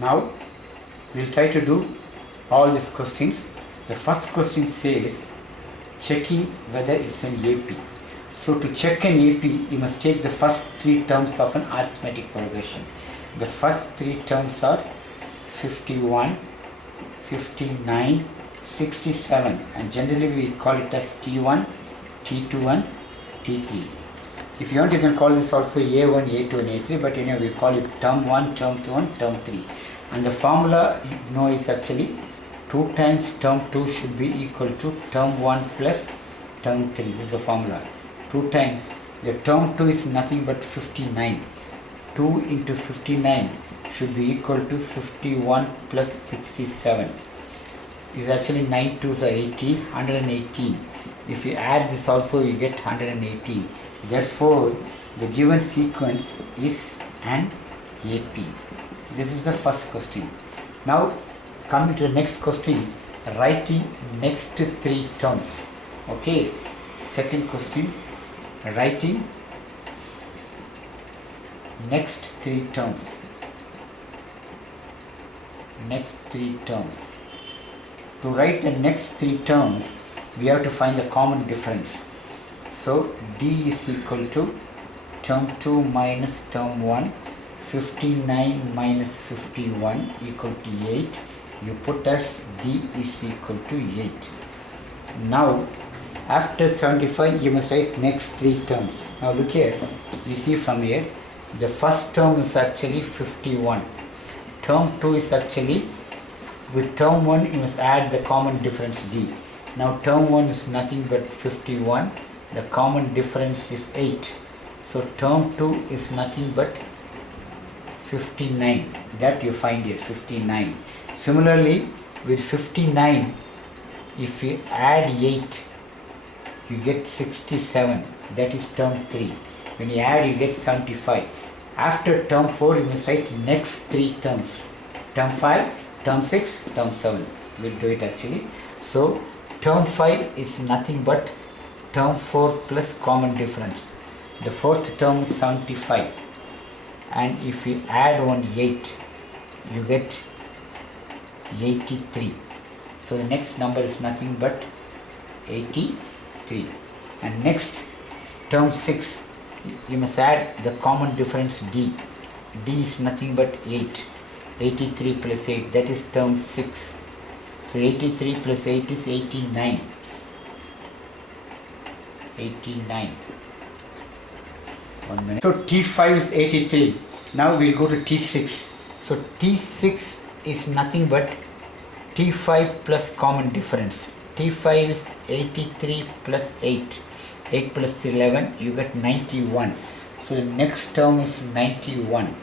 Now we'll try to do all these questions. The first question says checking whether it's an AP. So to check an AP, you must take the first three terms of an arithmetic progression. The first three terms are 51, 59, 67, and generally we call it as T1, T2 and T3. If you want, you can call this also A1, A2 and A3, but anyway we call it term 1, term 2 and term 3. And the formula you know is actually 2 times term 2 should be equal to term 1 plus term 3. This is the formula. 2 times, the term 2 is nothing but 59. 2 into 59 should be equal to 51 plus 67. Is actually 9 2s are 18, 118. If you add this also, you get 118. Therefore, the given sequence is an AP. This is the first question. Now, coming to the next question, writing next three terms. Okay, second question, writing next three terms. Next three terms. To write the next three terms, we have to find the common difference. So D is equal to term 2 minus term 1, 59 minus 51 equal to 8. You put as D is equal to 8. Now after 75 you must write next three terms. Now look here, you see from here, the first term is actually 51. Term 2 is actually, with term 1 you must add the common difference D. Now term 1 is nothing but 51. The common difference is 8. So term 2 is nothing but 59. That you find here, 59. Similarly, with 59, if you add 8, you get 67. That is term 3. When you add, you get 75. After term 4, you must write next three terms. Term 5, term 6, term 7. We'll do it actually. So term 5 is nothing but term 4 plus common difference. The fourth term is 75. And if you add 8, you get 83. So the next number is nothing but 83. And next, term 6, you must add the common difference D. D is nothing but 8. 83 plus 8, that is term 6. So 83 plus 8 is 89. 89. 1 minute. So T5 is 83. Now we'll go to T6. So T6 is nothing but T5 plus common difference. T5 is 83 plus 8. 8 plus 11, you get 91. So the next term is 91.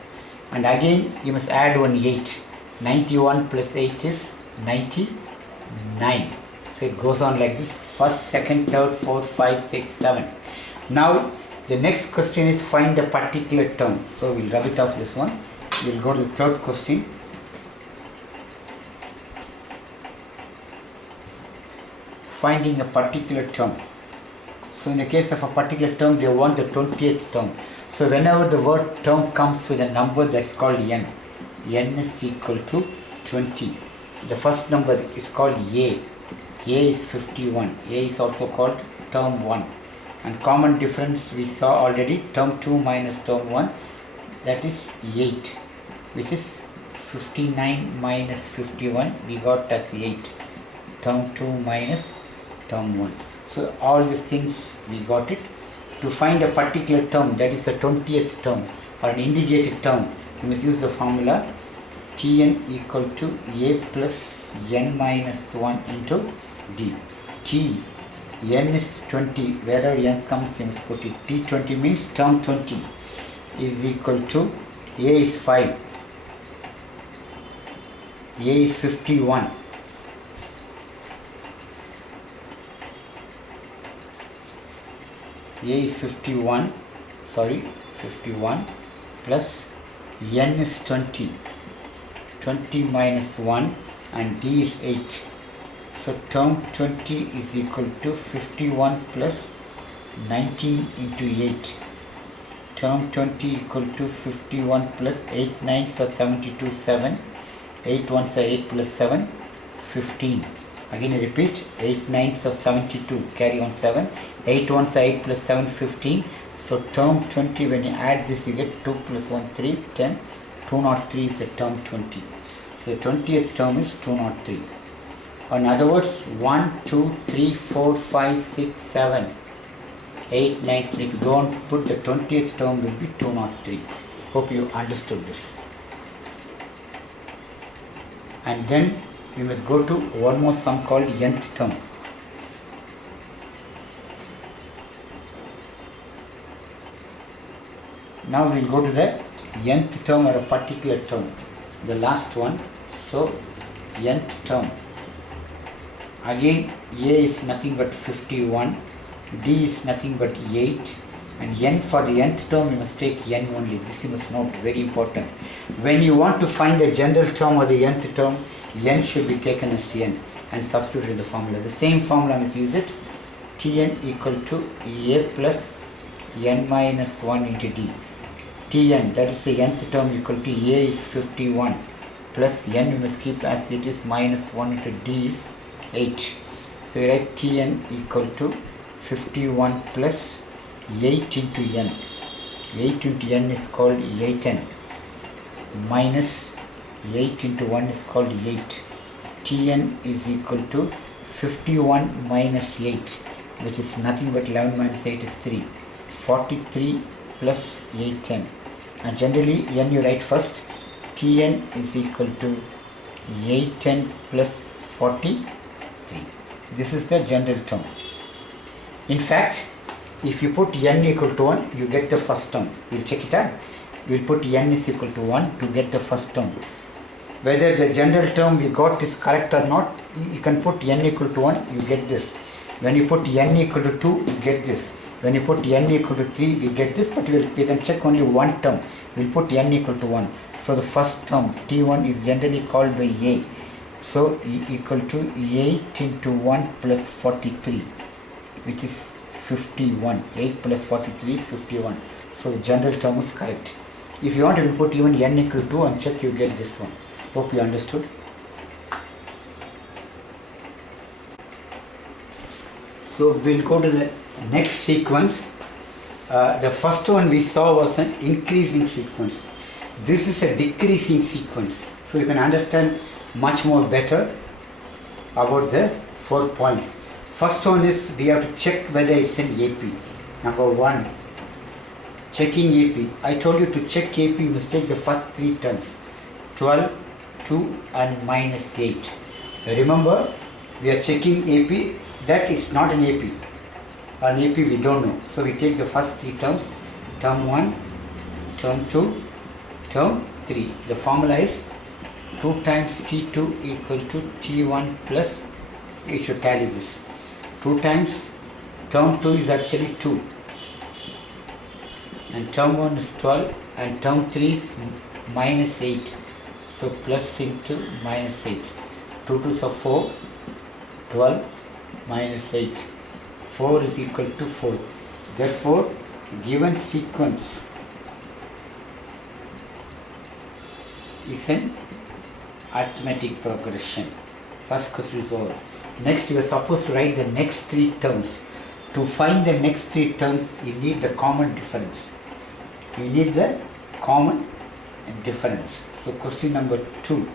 And again you must add 8. 91 plus 8 is 99. So it goes on like this. First, second, third, fourth, 5, 6, 7. Now the next question is find a particular term. So we'll rub it off this one. We'll go to the third question. Finding a particular term. So in the case of a particular term, they want the 20th term. So whenever the word term comes with a number, that's called n. N is equal to 20. The first number is called A. A is 51. A is also called term 1. And common difference we saw already, term 2 minus term 1, that is 8, which is 59 minus 51, we got as 8. Term 2 minus term 1. So all these things we got it. To find a particular term, that is the 20th term or an indicated term, you must use the formula Tn equal to A plus n minus 1 into D. T, n is 20, wherever n comes you must put it. T20 means term 20 is equal to A is 5, A is 51. A is 51 plus n is 20 minus 1 and D is 8. So term 20 is equal to 51 plus 19 into 8. Term 20 equal to 51 plus 8 9s are 72, 7 8 ones are 8 plus 7, 15. Again I repeat, 8 nines are 72, carry on 7. 8 ones are 8 plus 7, 15. So term 20, when you add this, you get 2 plus 1, 3, 10. 203 is the term 20. So the 20th term is 203. In other words, 1, 2, 3, 4, 5, 6, 7, 8, 9, 10. If you go and put the 20th term, will be 203. Hope you understood this. And then we must go to one more sum called nth term. Now we will go to the nth term or a particular term, the last one. So nth term, again a is nothing but 51, d is nothing but 8, and n, for the nth term you must take n only. This you must note, very important. When you want to find the general term or the nth term, n should be taken as n and substitute in the formula. The same formula must use it. Tn equal to a plus n minus 1 into d. Tn, that is the nth term, equal to a is 51 plus n you must keep as it is minus 1 into d is 8. So you write Tn equal to 51 plus 8 into n. 8 into n is called 8n minus 8 into 1 is called 8. Tn is equal to 51 minus 8, which is nothing but 11 minus 8 is 3. 43 plus 8n. And generally n you write first. Tn is equal to 8n plus 43. This is the general term. In fact, if you put n equal to 1, you get the first term. We'll check it out. We'll put n is equal to 1 to get the first term. Whether the general term we got is correct or not, you can put n equal to 1, you get this. When you put n equal to 2, you get this. When you put n equal to 3, we get this, but we can check only one term. We'll put n equal to 1. So the first term, T1, is generally called by a. So equal to 8 into 1 plus 43, which is 51. 8 plus 43 is 51. So the general term is correct. If you want to put even n equal to 2 and check, you get this one. Hope you understood. So we'll go to the next sequence. The first one we saw was an increasing sequence. This is a decreasing sequence. So you can understand much more better about the 4 points. First one is we have to check whether it's an AP. Number 1, checking AP. I told you to check AP, you must take the first 3 terms. 12, 2 and minus 8. Remember, we are checking AP, that it's not an AP. An AP we don't know. So we take the first 3 terms. Term 1, term 2, term 3. The formula is 2 times T2 equal to T1 plus, you should tally this. 2 times term 2 is actually 2. And term 1 is 12 and term 3 is minus 8. So plus into minus 8. 2 2s are 4, 12 minus 8. 4 is equal to 4. Therefore, given sequence is an arithmetic progression. First question is over. Next, you are supposed to write the next 3 terms. To find the next 3 terms, you need the common difference. You need the common difference. So question number 2,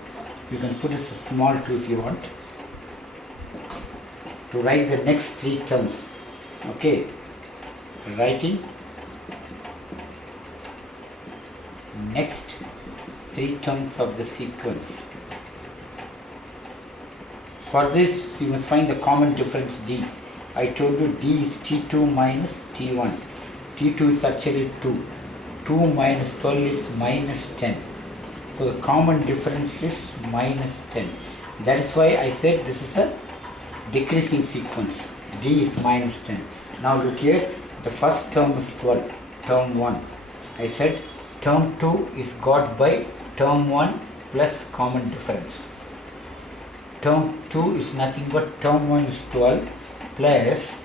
you can put as a small 2 if you want. To write the next 3 terms. Okay, writing next 3 terms of the sequence. For this, you must find the common difference D. I told you D is T2 minus T1. T2 is actually 2. 2 minus 12 is minus 10. So the common difference is minus 10. That is why I said this is a decreasing sequence. D is minus 10. Now look here, the first term is 12, term 1. I said term 2 is got by term 1 plus common difference. Term 2 is nothing but term 1 is 12 plus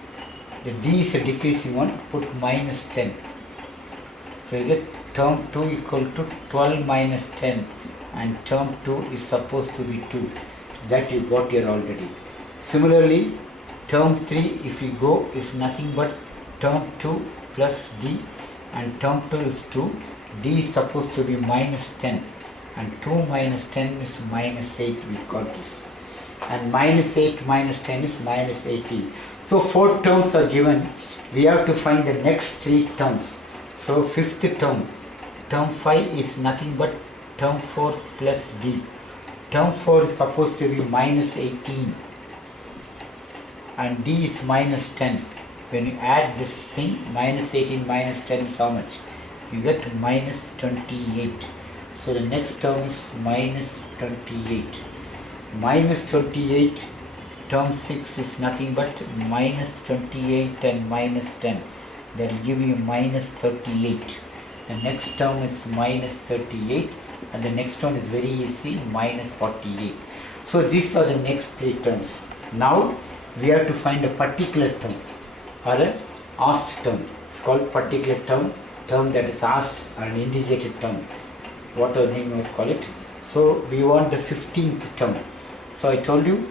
the D is a decreasing one, put minus 10. So you get term 2 equal to 12 minus 10, and term 2 is supposed to be 2. That you got here already. Similarly, term 3 if you go is nothing but term 2 plus d, and term 2 is 2. D is supposed to be minus 10, and 2 minus 10 is minus 8. We got this. And minus 8 minus 10 is minus 18. So 4 terms are given. We have to find the next 3 terms. So fifth term, term 5 is nothing but term 4 plus d. Term 4 is supposed to be minus 18 and d is minus 10. When you add this thing, minus 18 minus 10 is how much? You get minus 28. So the next term is minus 28. Minus 28, term 6 is nothing but minus 28 and minus 10. That will give you minus 38. The next term is minus 38, and the next one is very easy, minus 48. So these are the next 3 terms. Now we have to find a particular term or an asked term. It's called particular term, term that is asked, or an indicated term, whatever name you would call it. So we want the 15th term. So I told you,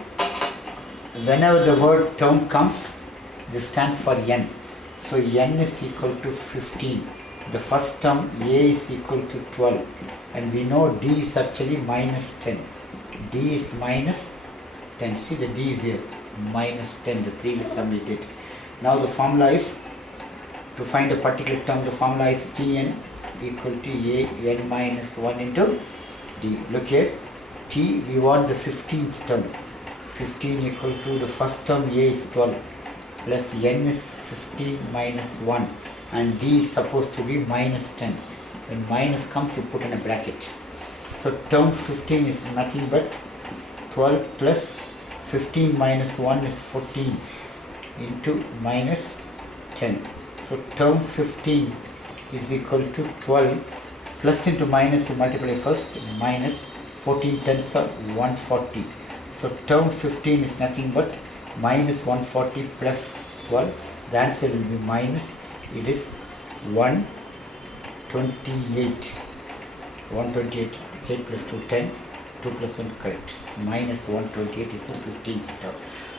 whenever the word term comes, this stands for n. So n is equal to 15. The first term a is equal to 12, and we know d is actually minus 10. D is minus 10. See, the d is here, minus 10, the previous sum we did. Now the formula is, to find a particular term, the formula is Tn equal to a n minus 1 into d. Look here, t, we want the 15th term. 15 equal to the first term a is 12 plus n is 15 minus 1, and d is supposed to be minus 10. When minus comes, you put in a bracket. So term 15 is nothing but 12 plus 15 minus 1 is 14 into minus 10. So term 15 is equal to 12 plus into minus, you multiply first, minus 14 tens are 140. So term 15 is nothing but minus 140 plus 12. The answer will be minus, it is 128. 128, 8 plus 2, 10, 2 plus 1, correct. Minus 128 is the 15th term.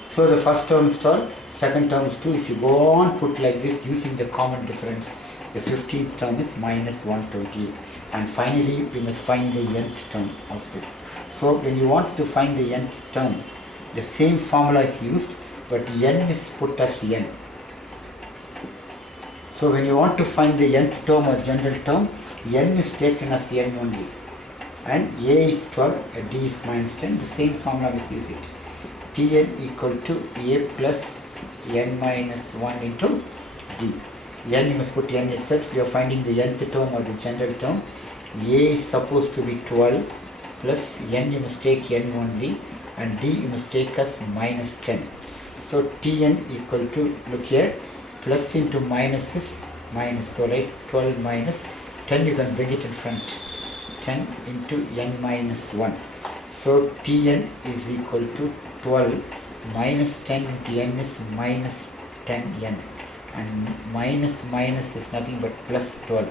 So the first term is 12, second term is 2. If you go on put like this using the common difference, the 15th term is minus 128. And finally, we must find the nth term of this. So when you want to find the nth term, the same formula is used, but n is put as n. So when you want to find the nth term or general term, n is taken as n only. And a is 12, d is minus 10. The same formula is use it. Tn equal to a plus n minus 1 into d. N, you must put n itself. You are finding the nth term or the general term. A is supposed to be 12 plus n, you must take n only, and d you must take as minus 10. So Tn equal to, look here, plus into minus is minus. So right, 12 minus 10, you can bring it in front. 10 into n minus 1. So Tn is equal to 12 minus 10 into n is minus 10n, and minus minus is nothing but plus 12,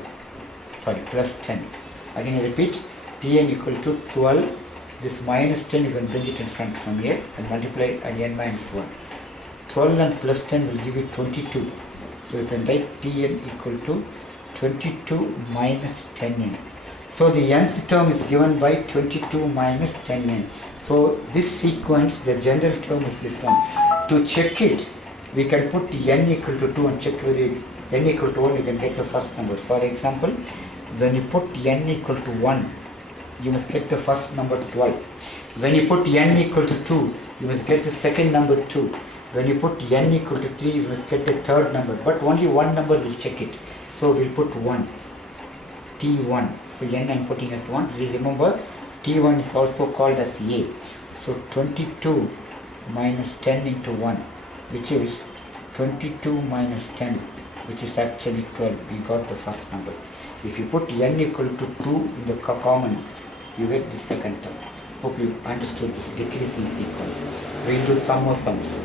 sorry, plus 10. Again I repeat, Tn equal to 12, this minus 10 you can bring it in front from here and multiply and n minus 1. 12 and plus 10 will give you 22. So you can write Tn equal to 22 minus 10n. So the nth term is given by 22 minus 10n. So this sequence, the general term is this one. To check it, we can put n equal to 2 and check whether n equal to 1, you can get the first number. For example, when you put n equal to 1, you must get the first number 12. When you put n equal to 2, you must get the second number 2. When you put n equal to 3, you must get the third number, but only one number will check it. So we'll put 1, T1. So n I'm putting as 1. We remember T1 is also called as A. So 22 minus 10 into 1, which is 22 minus 10, which is actually 12. We got the first number. If you put n equal to 2 in the common, you get the second term. Hope you understood this decreasing sequence. We will do some more sums.